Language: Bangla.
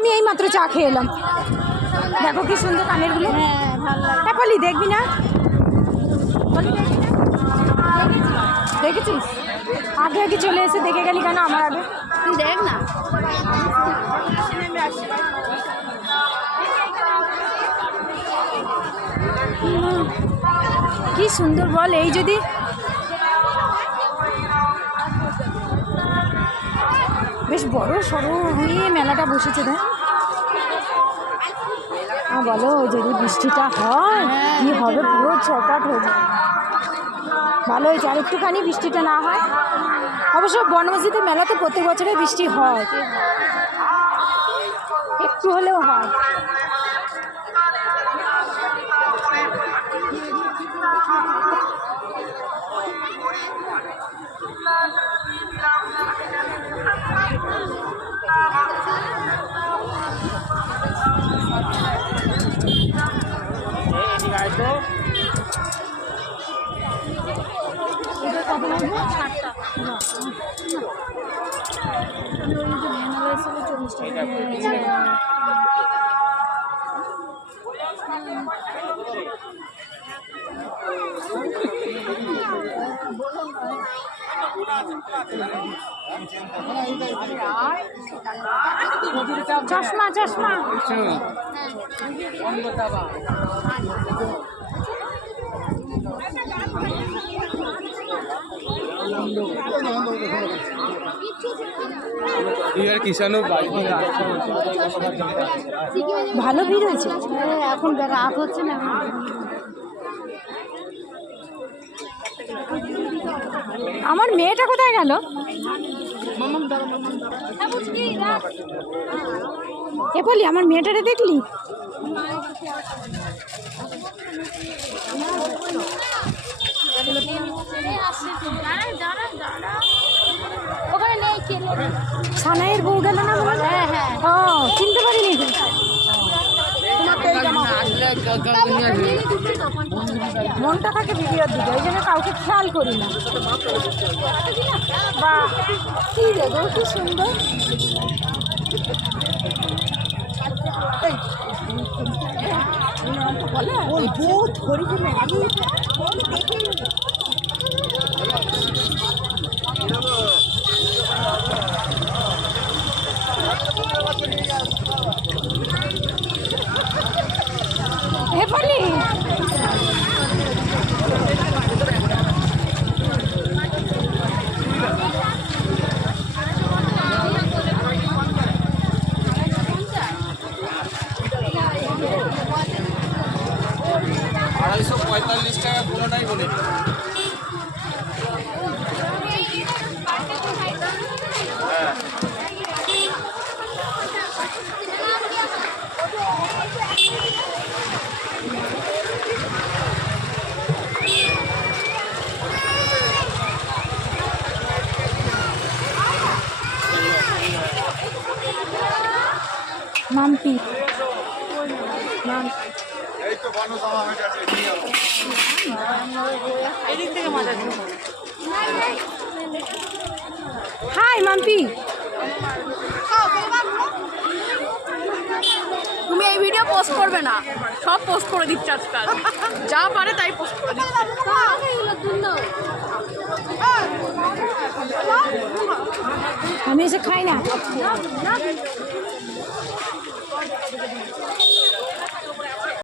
আমি এই মাত্র চা খেয়ে এলাম। দেখো কি সুন্দর কানের গুলো। হ্যাঁ ভালো লাগে। হ্যাঁ বলি দেখবি না? দেখেছিস? আগে আগে চলে এসে দেখে গেলি কেন আমার আগে? তুই দেখ না। কি সুন্দর বল। এই যদি বেশ বড় সড়ো হয়ে মেলাটা বসেছে। দেখ বলো যদি বৃষ্টিটা হয় কি হবে, পুরো চপাট হয়ে যাবে। ভালো হয়েছে আর একটুখানি বৃষ্টিটা না হয়। অবশ্য বনমসজিদের মেলাতে প্রত্যেক বছরে বৃষ্টি হয়, একটু হলেও হয়। চশমা চশমা ভালো ভিড় হয়েছে এখন রাত হচ্ছে না। আমার মেয়েটা কোথায় গেল? এ বলি আমার মেয়েটারে দেখলি? সানাইয়ের বউ গেল না? হ্যাঁ হ্যাঁ ও চিনতে পারিনি। মনটা থাকে ভিডিওর দিকে, ওই জন্য কাউকে খেয়াল করি না। বা কি দেখো কি সুন্দর। হে বলি টাকা কোনো নাই বলে। মাম্পি হাই মাম্পি। তুমি এই ভিডিও পোস্ট করবে না, সব পোস্ট করে দিচ্ছে আজকাল, যা পারে তাই পোস্ট করে দিচ্ছে। আমি এসে খাই না।